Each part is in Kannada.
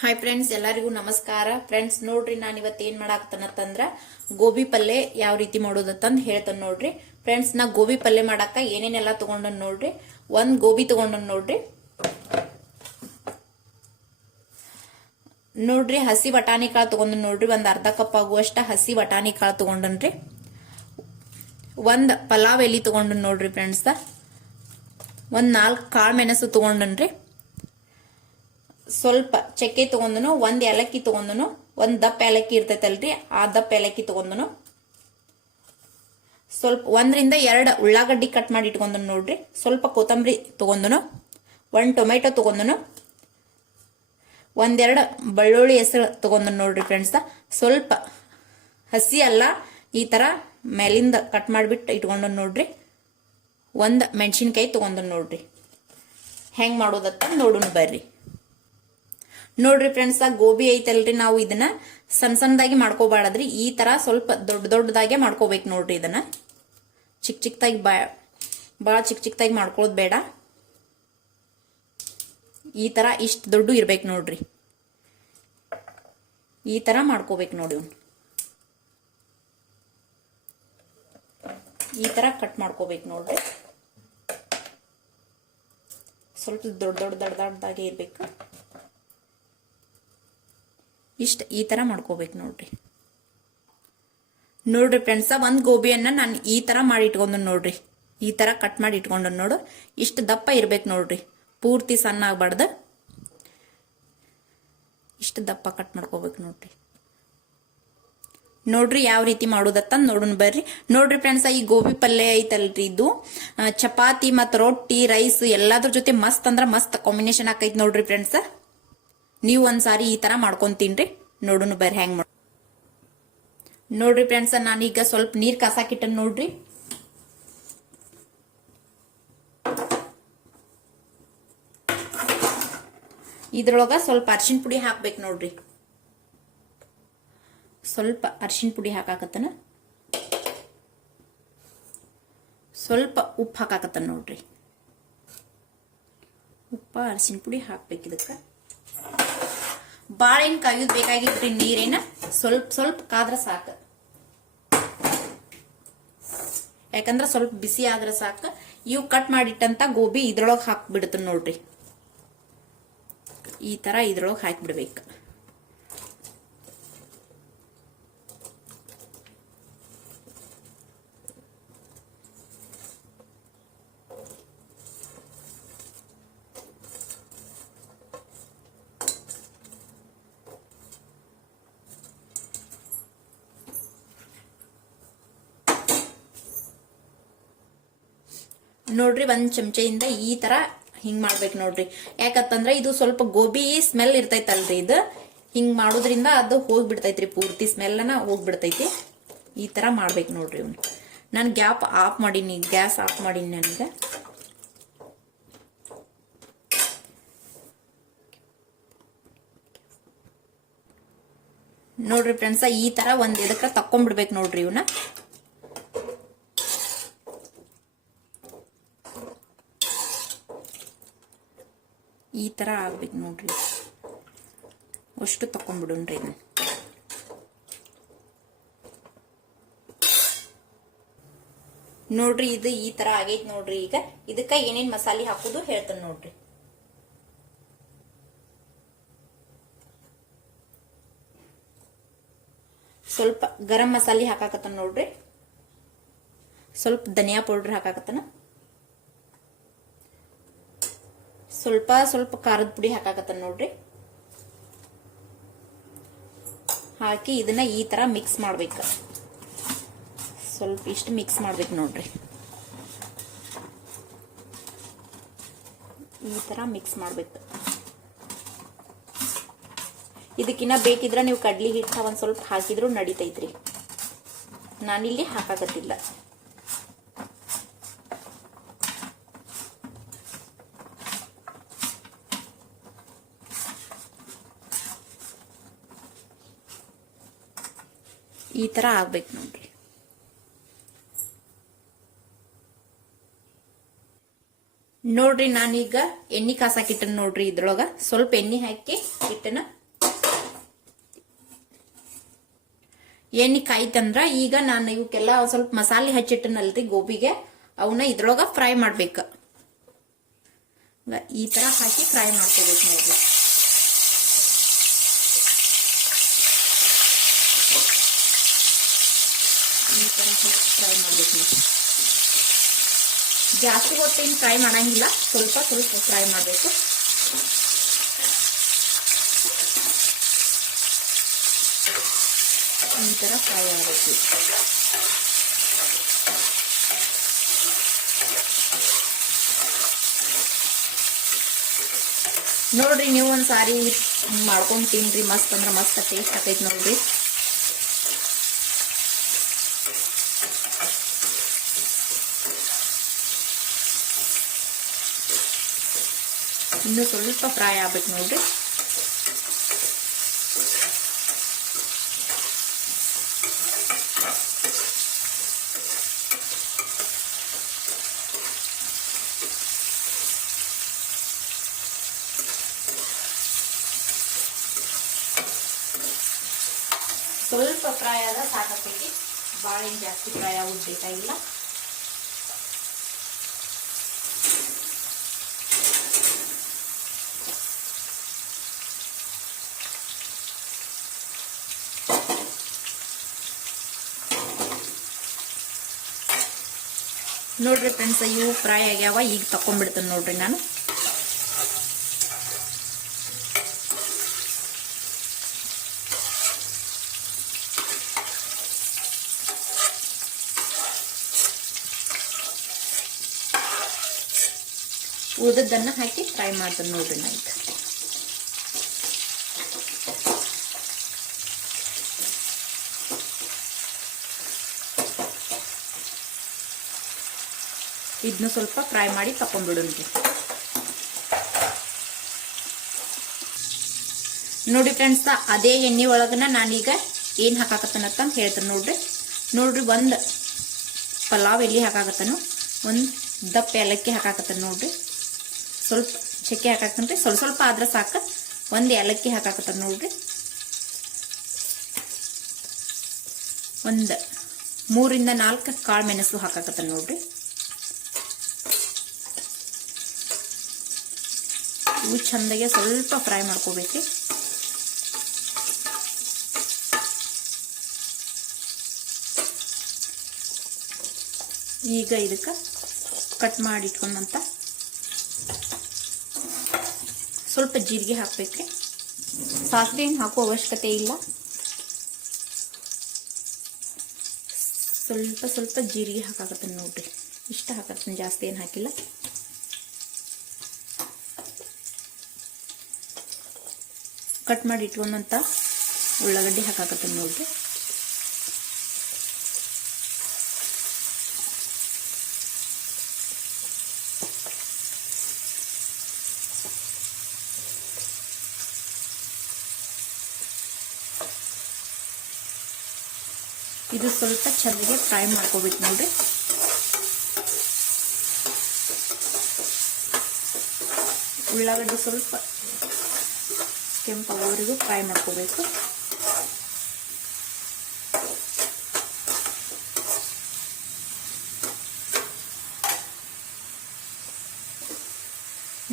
ಹಾಯ್ ಫ್ರೆಂಡ್ಸ್, ಎಲ್ಲರಿಗೂ ನಮಸ್ಕಾರ. ಫ್ರೆಂಡ್ಸ್ ನೋಡ್ರಿ, ನಾನು ಇವತ್ತು ಏನ್ ಮಾಡಾಕತ್ತನಂದ್ರ ಗೋಬಿ ಪಲ್ಯ ಯಾವ ರೀತಿ ಮಾಡೋದತ್ತಂದ್ ಹೇಳ್ತಾನೆ ನೋಡ್ರಿ. ಫ್ರೆಂಡ್ಸ್, ನಾ ಗೋಬಿ ಪಲ್ಯ ಮಾಡಾಕ ಏನೇನೆಲ್ಲ ತಗೊಂಡನ್ ನೋಡ್ರಿ. ಒಂದ್ ಗೋಬಿ ತಗೊಂಡನ್ ನೋಡ್ರಿ ಹಸಿ ಬಟಾಣಿ ಕಾಳು ತಗೊಂಡನ್ ನೋಡ್ರಿ. ಒಂದ್ ಅರ್ಧ ಕಪ್ ಆಗುವಷ್ಟ ಹಸಿ ಬಟಾಣಿ ಕಾಳು ತಗೊಂಡನ್ರಿ. ಒಂದ್ ಪಲಾವ್ ಎಲಿ ತಗೊಂಡನ್ ನೋಡ್ರಿ ಫ್ರೆಂಡ್ಸ್. ಒಂದ್ 4 ಕಾಳು ಮೆಣಸು ತಗೊಂಡನ್ರಿ. ಸ್ವಲ್ಪ ಚಕ್ಕೆ ತಗೊಂಡನು, ಒಂದ್ ಏಲಕ್ಕಿ ತಗೊಂಡನು, ಒಂದ್ ದಪ್ಪ ಏಲಕ್ಕಿ ಇರ್ತೈತಲ್ರಿ ಆ ದಪ್ಪ ಏಲಕ್ಕಿ ತಗೊಂಡನು. ಸ್ವಲ್ಪ 1 ರಿಂದ 2 ಉಳ್ಳಾಗಡ್ಡಿ ಕಟ್ ಮಾಡಿ ಇಟ್ಕೊಂಡನು ನೋಡ್ರಿ. ಸ್ವಲ್ಪ ಕೊತ್ತಂಬರಿ ತಗೊಂಡನು, 1 ಟೊಮೆಟೊ ತಗೊಂಡನು, 1-2 ಬೆಳ್ಳುಳ್ಳಿ ಹೆಸರು ತಗೊಂಡನು ನೋಡ್ರಿ ಫ್ರೆಂಡ್ಸ್. ಸ್ವಲ್ಪ ಹಸಿ ಅಲ್ಲ, ಈ ತರ ಮೇಲಿಂದ ಕಟ್ ಮಾಡಿಬಿಟ್ಟು ಇಟ್ಕೊಂಡನು ನೋಡ್ರಿ. 1 ಮೆಣಸಿನ್ಕಾಯಿ ತಗೊಂಡನು ನೋಡ್ರಿ. ಹೆಂಗ್ ಮಾಡೋದತ್ತ ನೋಡೋಣ ಬರ್ರಿ. ನೋಡ್ರಿ ಫ್ರೆಂಡ್ಸ್, ಗೋಬಿ ಐತಲ್ರಿ, ನಾವು ಇದನ್ನ ಸಣ್ಣ ಸಣ್ಣದಾಗಿ ಮಾಡ್ಕೋಬಾರದ್ರಿ. ಈ ತರ ಸ್ವಲ್ಪ ದೊಡ್ಡದಾಗೆ ಮಾಡ್ಕೋಬೇಕು ನೋಡ್ರಿ. ಇದನ್ನ ಚಿಕ್ಕ ಚಿಕ್ಕದಾಗಿ ಬಾಳ ಚಿಕ್ಕ ಚಿಕ್ಕದಾಗಿ ಮಾಡ್ಕೊಳ್ಳೋದು ಬೇಡ. ಈ ತರ ಇಷ್ಟ ದೊಡ್ಡ ಇರ್ಬೇಕು ನೋಡ್ರಿ. ಈ ತರ ಮಾಡ್ಕೋಬೇಕು ನೋಡಿ. ಈ ತರ ಕಟ್ ಮಾಡ್ಕೋಬೇಕು ನೋಡ್ರಿ. ಸ್ವಲ್ಪ ದೊಡ್ಡದಾಗೆ ಇರ್ಬೇಕು. ಇಷ್ಟ ಈ ತರ ಮಾಡ್ಕೋಬೇಕು ನೋಡ್ರಿ. ನೋಡ್ರಿ ಫ್ರೆಂಡ್ಸ್, ಒಂದ್ ಗೋಬಿಯನ್ನ ನಾನು ಈ ತರ ಮಾಡಿ ಇಟ್ಕೊಂಡ್ ನೋಡ್ರಿ. ಈ ತರ ಕಟ್ ಮಾಡಿ ಇಟ್ಕೊಂಡ್ ನೋಡು. ಇಷ್ಟ ದಪ್ಪ ಇರ್ಬೇಕು ನೋಡ್ರಿ, ಪೂರ್ತಿ ಸಣ್ಣ ಆಗ್ಬಾರ್ದು. ಇಷ್ಟ ದಪ್ಪ ಕಟ್ ಮಾಡ್ಕೋಬೇಕು ನೋಡ್ರಿ. ನೋಡ್ರಿ ಯಾವ ರೀತಿ ಮಾಡೋದತ್ತ ನೋಡೋಣ ಬರ್ರಿ. ನೋಡ್ರಿ ಫ್ರೆಂಡ್ಸ್, ಈ ಗೋಬಿ ಪಲ್ಯ ಐತಲ್ರಿ, ಇದು ಚಪಾತಿ ಮತ್ ರೊಟ್ಟಿ ರೈಸ್ ಎಲ್ಲಾದ್ರ ಜೊತೆ ಮಸ್ತ್ ಅಂದ್ರ ಮಸ್ತ್ ಕಾಂಬಿನೇಷನ್ ಆಕೈತಿ ನೋಡ್ರಿ ಫ್ರೆಂಡ್ಸ್. ನೀವು ಒಂದ್ಸಾರಿ ಈ ತರ ಮಾಡ್ಕೊಂತೀನ್ರಿ. ನೋಡೋಣ ಬರ್ರಿ ಹೆಂಗ್ ಮಾಡ. ನೋಡ್ರಿ ಫ್ರೆಂಡ್ಸ್, ನಾನೀಗ ಸ್ವಲ್ಪ ನೀರ್ ಕಾಸಾಕಿಟ್ಟನ್ ನೋಡ್ರಿ. ಇದ್ರೊಳಗ ಸ್ವಲ್ಪ ಅರಿಶಿನ ಪುಡಿ ಹಾಕ್ಬೇಕು ನೋಡ್ರಿ. ಸ್ವಲ್ಪ ಅರಿಶಿನ ಪುಡಿ ಹಾಕಾಕತ್ತನ, ಸ್ವಲ್ಪ ಉಪ್ಪು ಹಾಕಾಕತ್ತನ ನೋಡ್ರಿ. ಉಪ್ಪ ಅರಿಶಿನ ಪುಡಿ ಹಾಕ್ಬೇಕು. ಇದಕ್ಕ ಬಾಳ ಏನ್ ಕಾಯೋದ್ ಬೇಕಾಗಿಲ್ರಿ. ನೀರೇನ ಸ್ವಲ್ಪ ಕಾದ್ರ ಸಾಕ. ಯಾಕಂದ್ರ ಸ್ವಲ್ಪ ಬಿಸಿ ಆದ್ರ ಸಾಕ. ಇವು ಕಟ್ ಮಾಡಿಟ್ಟಂತ ಗೋಬಿ ಇದ್ರೊಳಗ ಹಾಕ್ಬಿಡ್ತ ನೋಡ್ರಿ. ಈ ತರ ಇದ್ರೊಳಗ ಹಾಕ್ಬಿಡ್ಬೇಕು. ನೋಡ್ರಿ, 1 ಚಮಚೆಯಿಂದ ಈ ತರ ಹಿಂಗ್ ಮಾಡ್ಬೇಕು ನೋಡ್ರಿ. ಯಾಕಂತಂದ್ರ ಇದು ಸ್ವಲ್ಪ ಗೋಬಿ ಸ್ಮೆಲ್ ಇರ್ತೈತಲ್ರಿ. ಇದು ಹಿಂಗ್ ಮಾಡೋದ್ರಿಂದ ಅದು ಹೋಗ್ಬಿಡ್ತೈತ್ರಿ, ಪೂರ್ತಿ ಸ್ಮೆಲ್ನ ಹೋಗ್ಬಿಡ್ತೈತಿ. ಈ ತರ ಮಾಡ್ಬೇಕು ನೋಡ್ರಿ. ನಾನು ಗ್ಯಾಸ್ ಆಫ್ ಮಾಡೀನಿ ನನಗೆ. ನೋಡ್ರಿ ಫ್ರೆಂಡ್ಸ್, ಈ ತರ ಒಂದ್ ಇದಕ್ಕ ತಕ್ಕೊಂಡ್ಬಿಡ್ಬೇಕು ನೋಡ್ರಿ. ಇವನ್ನ ಈ ತರ ಆಗ್ಬೇಕು ನೋಡ್ರಿ. ಅಷ್ಟು ತಕೊಂಡ್ಬಿಡೋಣ್ರಿ. ನೋಡ್ರಿ, ಇದು ಈ ತರ ಆಗೈತ್ ನೋಡ್ರಿ. ಈಗ ಇದಕ್ಕ ಏನೇನ್ ಮಸಾಲೆ ಹಾಕುದು ಹೇಳ್ತಾನೆ ನೋಡ್ರಿ. ಸ್ವಲ್ಪ ಗರಂ ಮಸಾಲೆ ಹಾಕಾಕತ್ತನ ನೋಡ್ರಿ. ಸ್ವಲ್ಪ ಧನಿಯಾ ಪೌಡರ್ ಹಾಕಾಕತ್ತನ. ಸ್ವಲ್ಪ ಖಾರದ ಪುಡಿ ಹಾಕಾಕತ್ತನ ನೋಡ್ರಿ. ಹಾಕಿ ಇದನ್ನ ಈ ತರ ಮಿಕ್ಸ್ ಮಾಡ್ಬೇಕು. ಸ್ವಲ್ಪ ಇಷ್ಟು ಮಿಕ್ಸ್ ಮಾಡ್ಬೇಕು ನೋಡ್ರಿ. ಈ ತರ ಮಿಕ್ಸ್ ಮಾಡ್ಬೇಕು. ಇದಕ್ಕಿನ್ನ ಬೇಕಿದ್ರ ನೀವು ಕಡ್ಲಿ ಹಿಟ್ಟು ಒಂದ್ ಸ್ವಲ್ಪ ಹಾಕಿದ್ರು ನಡಿತೈತ್ರಿ. ನಾನಿಲ್ಲಿ ಹಾಕಾಕತ್ತಿಲ್ಲ. ಈ ತರ ಆಗ್ಬೇಕು ನೋಡ್ರಿ. ನೋಡ್ರಿ, ನಾನೀಗ ಎಣ್ಣೆ ಕಾಸಾಕಿಟ್ಟನ ನೋಡ್ರಿ. ಇದ್ರೊಳಗ ಸ್ವಲ್ಪ ಎಣ್ಣೆ ಹಾಕಿ ಇಟ್ಟನ. ಎಣ್ಣೆ ಕಾಯ್ತಂದ್ರ ಈಗ ನಾನು ಇವಕ್ಕೆಲ್ಲ ಸ್ವಲ್ಪ ಮಸಾಲೆ ಹಚ್ಚಿಟ್ಟನಲ್ರಿ ಗೋಬಿಗೆ, ಅವನ್ನ ಇದ್ರೊಳಗ ಫ್ರೈ ಮಾಡ್ಬೇಕು. ಈ ತರ ಹಾಕಿ ಫ್ರೈ ಮಾಡ್ಕೋಬೇಕು ನೋಡ್ರಿ. ಈ ತರ ಹಾಕಿ ಫ್ರೈ ಮಾಡ್ಬೇಕು ನೋಡ್ರಿ. ಜಾಸ್ತಿ ಹೊತ್ತೇನು ಫ್ರೈ ಮಾಡಂಗಿಲ್ಲ, ಸ್ವಲ್ಪ ಸ್ವಲ್ಪ ಫ್ರೈ ಮಾಡಬೇಕು. ಈ ತರ ಫ್ರೈ ಆಗಬೇಕು. ನೋಡ್ರಿ ನೀವು ಒಂದ್ಸಾರಿ ಮಾಡ್ಕೊಂಡ್ ತಿನ್ರಿ, ಮಸ್ತ್ ಅಂದ್ರ ಮಸ್ತ್ ಟೇಸ್ಟ್ ಆಕೈತಿ ನೋಡ್ರಿ. ಇನ್ನು ಸ್ವಲ್ಪ ಫ್ರೈ ಆಗ್ಬೇಕು ನೋಡ್ರಿ. ಸ್ವಲ್ಪ ಫ್ರೈ ಆದ ಸಾಕಾಗ್ತೈತಿ, ಭಾಳ ಏನು ಜಾಸ್ತಿ ಫ್ರೈ ಆಗೋದು ಬೇಕಾಗಿಲ್ಲ. ನೋಡ್ರಿ ಫ್ರೆಂಡ್ಸ್, ಇವು ಫ್ರೈ ಆಗ್ಯಾವ. ಈಗ ತಕೊಂಡ್ಬಿಡ್ತೇನೆ ನೋಡ್ರಿ ನಾನು. ಉಳಿದದ್ದನ್ನ ಹಾಕಿ ಫ್ರೈ ಮಾಡ್ತೇನೆ ನೋಡ್ರಿ ನಾ ಈಗ. ಇದನ್ನು ಸ್ವಲ್ಪ ಫ್ರೈ ಮಾಡಿ ತಕೊಂಡ್ಬಿಡೋಣ್ರಿ. ನೋಡಿ ಫ್ರೆಂಡ್ಸ್, ಅದೇ ಎಣ್ಣೆ ಒಳಗನ ನಾನೀಗ ಏನ್ ಹಾಕಾಕತ್ತನಂತ ಹೇಳ್ತೇನೆ ನೋಡ್ರಿ. ನೋಡ್ರಿ, ಒಂದ್ ಪಲಾವ್ ಎಲ್ಲಿ ಹಾಕಾಕತ್ತನು, ಒಂದ್ ದಪ್ಪ ಏಲಕ್ಕಿ ಹಾಕಾಕತ್ತನ ನೋಡ್ರಿ. ಸ್ವಲ್ಪ ಚಕ್ಕೆ ಹಾಕಾಕತ್ತನ್ರಿ, ಸ್ವಲ್ಪ ಸ್ವಲ್ಪ ಆದ್ರೆ ಸಾಕ. ಒಂದ್ ಏಲಕ್ಕಿ ಹಾಕಾಕತ್ತನ ನೋಡ್ರಿ. ಒಂದ್ 3 ರಿಂದ 4 ಕಾಳು ಮೆಣಸು ಹಾಕಾಕತ್ತನ ನೋಡ್ರಿ. ಇವು ಚಂದಾಗೆ ಸ್ವಲ್ಪ ಫ್ರೈ ಮಾಡ್ಕೋಬೇಕ್ರಿ. ಈಗ ಇದಕ್ಕೆ ಕಟ್ ಮಾಡಿ ಇಟ್ಕೊಂಡಂತ ಸ್ವಲ್ಪ ಜೀರಿಗೆ ಹಾಕ್ಬೇಕ್ರಿ. ಸಾಸಿವೆ ಏನು ಹಾಕೋ ಅವಶ್ಯಕತೆ ಇಲ್ಲ, ಸ್ವಲ್ಪ ಸ್ವಲ್ಪ ಜೀರಿಗೆ ಹಾಕಾಕತ್ತೇನೆ ನೋಡ್ರಿ. ಇಷ್ಟ ಹಾಕತ್ತೇನೆ, ಜಾಸ್ತಿ ಏನು ಹಾಕಿಲ್ಲ. ಕಟ್ ಮಾಡಿ ಇಟ್ಕೊಂಡಂತ ಉಳ್ಳಾಗಡ್ಡಿ ಹಾಕಾಕತ್ತೇನೆ ನೋಡ್ರಿ. ಇದು ಸ್ವಲ್ಪ ಚೆನ್ನಾಗಿ ಫ್ರೈ ಮಾಡ್ಕೋಬೇಕು ನೋಡ್ರಿ. ಉಳ್ಳಾಗಡ್ಡಿ ಸ್ವಲ್ಪ ಕೆಂಪಾಗೋವರೆಗೂ ಫ್ರೈ ಮಾಡ್ಕೋಬೇಕು.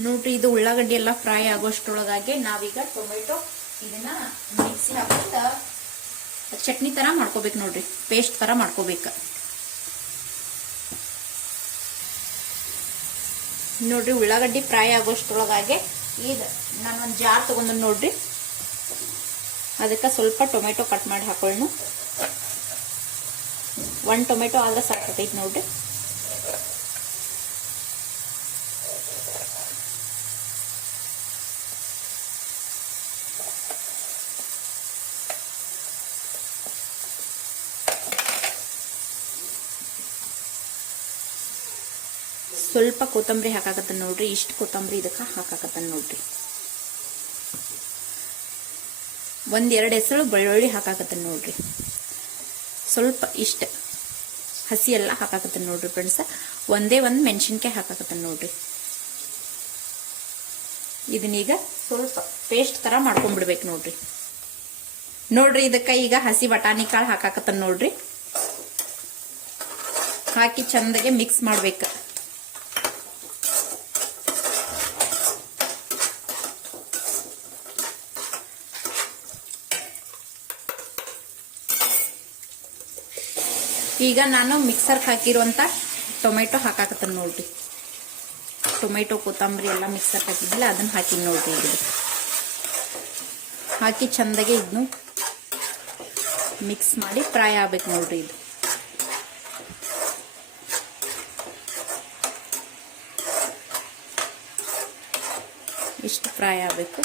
ನೋಡ್ರಿ, ಇದು ಉಳ್ಳಾಗಡ್ಡಿ ಎಲ್ಲ ಫ್ರೈ ಆಗೋಷ್ಟರೊಳಗಾಗಿ ನಾವೀಗ ಟೊಮೆಟೊ ಇದನ್ನ ಮಿಕ್ಸಿ ಹಾಕ್ಬಿಟ್ಟು ಚಟ್ನಿ ತರ ಮಾಡ್ಕೋಬೇಕು ನೋಡ್ರಿ, ಪೇಸ್ಟ್ ತರ ಮಾಡ್ಕೋಬೇಕು. ನೋಡ್ರಿ, ಉಳ್ಳಾಗಡ್ಡಿ ಫ್ರೈ ಆಗೋಷ್ಟರೊಳಗಾಗಿ ಈಗ ನಾನೊಂದು ಜಾರ್ ತಗೊಂಡು ನೋಡ್ರಿ, ಅದಕ್ಕೆ ಸ್ವಲ್ಪ ಟೊಮೆಟೊ ಕಟ್ ಮಾಡಿ ಹಾಕೊಳ್ಳೋಣ. 1 ಟೊಮೆಟೊ ಆದ್ರೆ ಸಾಕೈತಿ ನೋಡ್ರಿ. ಸ್ವಲ್ಪ ಕೊತ್ತಂಬರಿ ಹಾಕಾಕತ್ತನ ನೋಡ್ರಿ. ಇಷ್ಟು ಕೊತ್ತಂಬರಿ ಇದಕ್ಕೆ ಹಾಕಾಕತ್ತನ ನೋಡ್ರಿ. 1-2 ಹೆಸರು ಬೆಳ್ಳುಳ್ಳಿ ಹಾಕಾಕತ್ತನ ನೋಡ್ರಿ. ಸ್ವಲ್ಪ ಇಷ್ಟ ಹಸಿ ಎಲ್ಲ ಹಾಕಾಕತ್ತನ ನೋಡ್ರಿ ಫ್ರೆಂಡ್ಸ್. ಒಂದೇ ಒಂದು ಮೆಣಸಿನ್ಕಾಯಿ ಹಾಕಾಕತ್ತನ ನೋಡ್ರಿ. ಇದನ್ನೀಗ ಸ್ವಲ್ಪ ಪೇಸ್ಟ್ ತರ ಮಾಡ್ಕೊಂಡ್ಬಿಡ್ಬೇಕು ನೋಡ್ರಿ. ನೋಡ್ರಿ ಇದಕ್ಕ ಈಗ ಹಸಿ ಬಟಾಣಿ ಕಾಳು ಹಾಕಾಕತ್ತ ನೋಡ್ರಿ. ಹಾಕಿ ಚಂದಗೆ ಮಿಕ್ಸ್ ಮಾಡ್ಬೇಕ. ಈಗ ನಾನು ಮಿಕ್ಸರ್ ಹಾಕಿರುವಂತ ಟೊಮೆಟೊ ಹಾಕಾಕತ್ತ ನೋಡ್ರಿ. ಟೊಮೆಟೊ ಕೊತ್ತಂಬರಿ ಎಲ್ಲ ಮಿಕ್ಸರ್ ಹಾಕಿದ್ದಿಲ್ಲ ಅದನ್ನ ಹಾಕಿ ನೋಡ್ರಿ. ಈಗ ಹಾಕಿ ಚಂದಗೆ ಇದನ್ನು ಮಿಕ್ಸ್ ಮಾಡಿ ಫ್ರೈ ಆಗ್ಬೇಕು ನೋಡ್ರಿ. ಇದು ಇಷ್ಟು ಫ್ರೈ ಆಗ್ಬೇಕು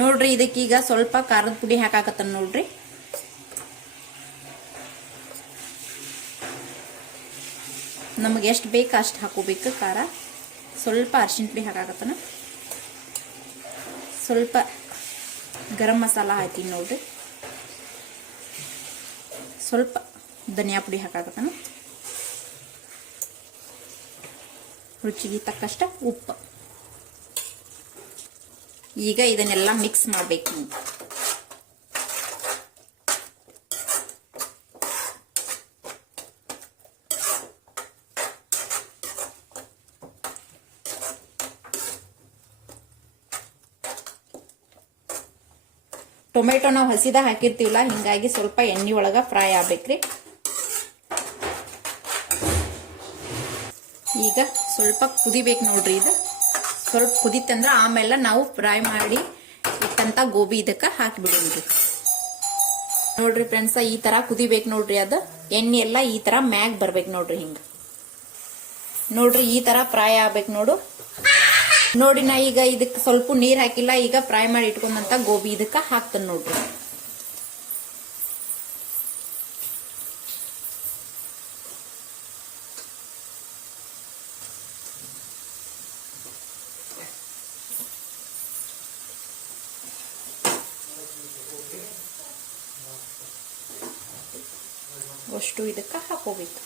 ನೋಡ್ರಿ. ಇದಕ್ಕೀಗ ಸ್ವಲ್ಪ ಖಾರದ ಪುಡಿ ಹಾಕಾಕತ್ತ ನೋಡ್ರಿ. ನಮಗೆ ಎಷ್ಟು ಬೇಕು ಅಷ್ಟು ಹಾಕೋಬೇಕು ಖಾರ. ಸ್ವಲ್ಪ ಅರಿಶಿನ ಪುಡಿ ಹಾಕಾಕತ್ತನ. ಸ್ವಲ್ಪ ಗರಂ ಮಸಾಲ ಹಾಕಿ ನೋಡ್ರಿ. ಸ್ವಲ್ಪ ಧನಿಯಾ ಪುಡಿ ಹಾಕಾಕತ್ತನ. ರುಚಿಗೆ ತಕ್ಕಷ್ಟ ಉಪ್ಪು. ಈಗ ಇದನ್ನೆಲ್ಲ ಮಿಕ್ಸ್ ಮಾಡಬೇಕು. ಟೊಮೆಟೊ ನಾವು ಹಸಿದ ಹಾಕಿರ್ತೀವಲ್ಲ, ಹಿಂಗಾಗಿ ಸ್ವಲ್ಪ ಎಣ್ಣೆ ಒಳಗ ಫ್ರೈ ಆಗ್ಬೇಕ್ರಿ. ಈಗ ಸ್ವಲ್ಪ ಕುದಿಬೇಕು ನೋಡ್ರಿ. ಇದು ಸ್ವಲ್ಪ ಕುದಿತಂದ್ರ ಆಮೇಲೆ ನಾವು ಫ್ರೈ ಮಾಡಿ ಇಟ್ಟಂತ ಗೋಬಿ ಇದಕ್ಕ ಹಾಕಿಬಿಡೋಣ್ರಿ. ನೋಡ್ರಿ ಫ್ರೆಂಡ್ಸ್, ಈ ತರ ಕುದಿಬೇಕು ನೋಡ್ರಿ. ಅದು ಎಣ್ಣೆ ಎಲ್ಲ ಈ ತರ ಮ್ಯಾಗ್ ಬರ್ಬೇಕು ನೋಡ್ರಿ. ಹಿಂಗ ನೋಡ್ರಿ ಈ ತರ ಫ್ರೈ ಆಗ್ಬೇಕು ನೋಡು. ನೋಡಿ ನಾ ಈಗ ಇದಕ್ಕೆ ಸ್ವಲ್ಪ ನೀರ್ ಹಾಕಿಲ್ಲ. ಈಗ ಫ್ರೈ ಮಾಡಿ ಇಟ್ಕೊಂಡಂತ ಗೋಬಿ ಇದಕ್ಕ ಹಾಕ್ತಾನೆ ನೋಡ್ರಿ. ಅಷ್ಟು ಇದಕ್ಕ ಹಾಕೋಬೇಕು.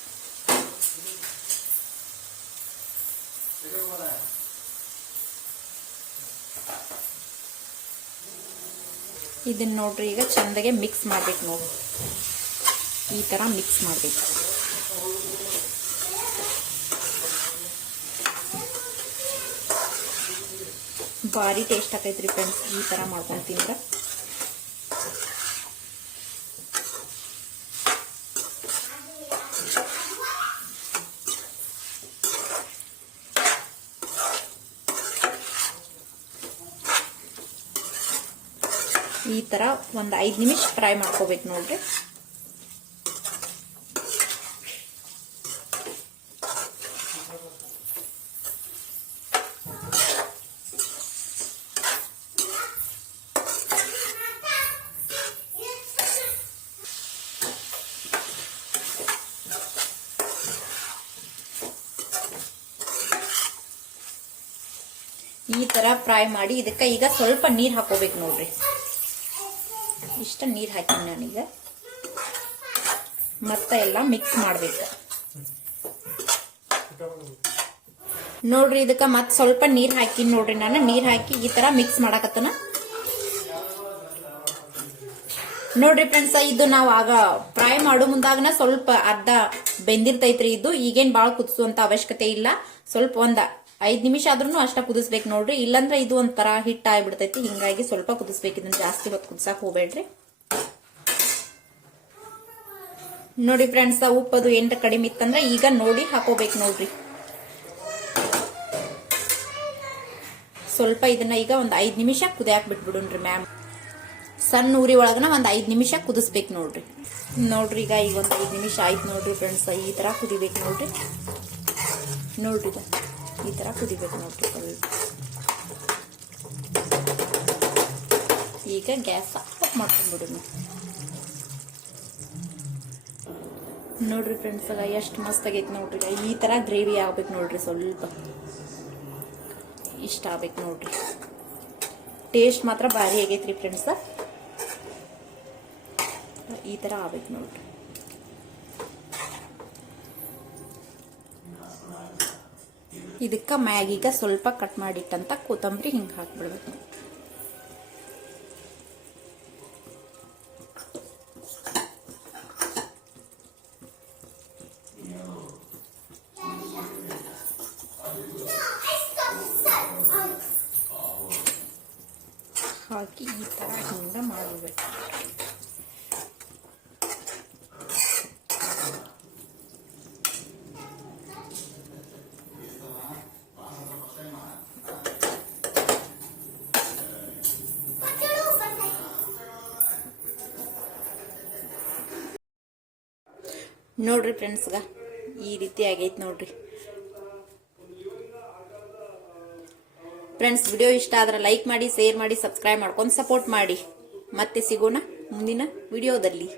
ಇದನ್ನ ನೋಡ್ರಿ ಈಗ ಚಂದಗೆ ಮಿಕ್ಸ್ ಮಾಡ್ಬೇಕು ನೋಡ್ರಿ. ಈ ತರ ಮಿಕ್ಸ್ ಮಾಡ್ಬೇಕು. ಭಾರಿ ಟೇಸ್ಟ್ ಆಕೈತ್ರಿ ಫ್ರೆಂಡ್ಸ್ ಈ ತರ ಮಾಡ್ಕೊಂಡು ತಿಂದ್ರ. ಈ ತರ ಒಂದ್ 5 ನಿಮಿಷ ಫ್ರೈ ಮಾಡ್ಕೋಬೇಕು ನೋಡ್ರಿ. ಈ ತರ ಫ್ರೈ ಮಾಡಿ ಇದಕ್ಕ ಈಗ ಸ್ವಲ್ಪ ನೀರ್ ಹಾಕೋಬೇಕು ನೋಡ್ರಿ. ಇಷ್ಟ ನೀರ್ ಹಾಕಿ ನಾನೀಗ ಮತ್ತೆ ಎಲ್ಲ ಮಿಕ್ಸ್ ಮಾಡ್ಬೇಕು ನೋಡ್ರಿ. ಇದಕ್ಕ ಮತ್ ಸ್ವಲ್ಪ ನೀರ್ ಹಾಕಿ ನೋಡ್ರಿ. ನಾನು ನೀರ್ ಹಾಕಿ ಈ ತರ ಮಿಕ್ಸ್ ಮಾಡಾಕತ್ತನ ನೋಡ್ರಿ ಫ್ರೆಂಡ್ಸ್. ಇದು ನಾವು ಆಗ ಫ್ರೈ ಮಾಡೋ ಮುಂದಾಗನ ಸ್ವಲ್ಪ ಅರ್ಧ ಬೆಂದಿರ್ತೈತ್ರಿ. ಇದು ಈಗೇನ್ ಬಾಳ ಕುದಿಸುವಂತ ಅವಶ್ಯಕತೆ ಇಲ್ಲ. ಸ್ವಲ್ಪ ಒಂದ 5 ನಿಮಿಷ ಆದ್ರೂ ಅಷ್ಟ ಕುದಿಸ್ಬೇಕು ನೋಡ್ರಿ. ಇಲ್ಲಾಂದ್ರೆ ಇದು ಒಂಥರ ಹಿಟ್ ಆಗ್ಬಿಡ್ತೈತಿ. ಹಿಂಗಾಗಿ ಸ್ವಲ್ಪ ಕುದಿಸ್ಬೇಕು. ಇದನ್ನ ಜಾಸ್ತಿ ಹೊತ್ತು ಕುದಿಸಕ್ ಹೋಗ್ಬೇಡ್ರಿ. ನೋಡಿ ಫ್ರೆಂಡ್ಸ್, ಉಪ್ಪದು ಏನ್ರ ಕಡಿಮೆ ಇತ್ತಂದ್ರೆ ಈಗ ನೋಡಿ ಹಾಕೋಬೇಕು ನೋಡ್ರಿ. ಸ್ವಲ್ಪ ಇದನ್ನ ಈಗ ಒಂದ್ 5 ನಿಮಿಷ ಕುದಿಯಾಕ್ ಬಿಟ್ಬಿಡುನ್ರಿ ಮ್ಯಾಮ್. ಸಣ್ಣ ಉರಿ ಒಳಗನ ಒಂದ್ 5 ನಿಮಿಷ ಕುದಿಸ್ಬೇಕು ನೋಡ್ರಿ. ನೋಡ್ರಿ ಈಗ ಒಂದ್ 5 ನಿಮಿಷ ಆಯ್ತು ನೋಡ್ರಿ ಫ್ರೆಂಡ್ಸ್. ಈ ತರ ಕುದಿಬೇಕು ನೋಡ್ರಿ. ನೋಡ್ರಿ ಈ ತರ ಕುದಿಬೇಕು ನೋಡ್ರಿ. ಈಗ ಗ್ಯಾಸ್ ಆಫ್ ಮಾಡ್ಕೊಂಡ್ಬಿಡೋಣ ನೋಡ್ರಿ ಫ್ರೆಂಡ್ಸ್. ಎಷ್ಟು ಮಸ್ತ್ ಆಗೈತಿ ನೋಡ್ರಿ. ಈ ತರ ಗ್ರೇವಿ ಆಗ್ಬೇಕು ನೋಡ್ರಿ. ಸ್ವಲ್ಪ ಇಷ್ಟ ಆಗ್ಬೇಕು ನೋಡ್ರಿ. ಟೇಸ್ಟ್ ಮಾತ್ರ ಭಾರಿ ಆಗೈತ್ರಿ ಫ್ರೆಂಡ್ಸ್. ಈ ತರ ಆಗ್ಬೇಕು ನೋಡ್ರಿ. ಇದಕ್ಕ ಮ್ಯಾಗೀಗ ಸ್ವಲ್ಪ ಕಟ್ ಮಾಡಿಟ್ಟಂತ ಕೊತ್ತಂಬರಿ ಹಿಂಗ್ ಹಾಕ್ಬಿಡ್ಬೇಕು. ಹಾಕಿ ಈ ಥರ ಹಿಂಗೆ ಮಾಡಬೇಕು. ನೋಡ್ರಿ ಫ್ರೆಂಡ್ಸ್ಗ ಈ ರೀತಿ ಆಗೈತೆ ನೋಡ್ರಿ. ಫ್ರೆಂಡ್ಸ್, ವಿಡಿಯೋ ಇಷ್ಟ ಆದ್ರೆ ಲೈಕ್ ಮಾಡಿ, ಶೇರ್ ಮಾಡಿ, ಸಬ್ಸ್ಕ್ರೈಬ್ ಮಾಡ್ಕೊಂಡು ಸಪೋರ್ಟ್ ಮಾಡಿ. ಮತ್ತೆ ಸಿಗೋಣ ಮುಂದಿನ ವಿಡಿಯೋದಲ್ಲಿ.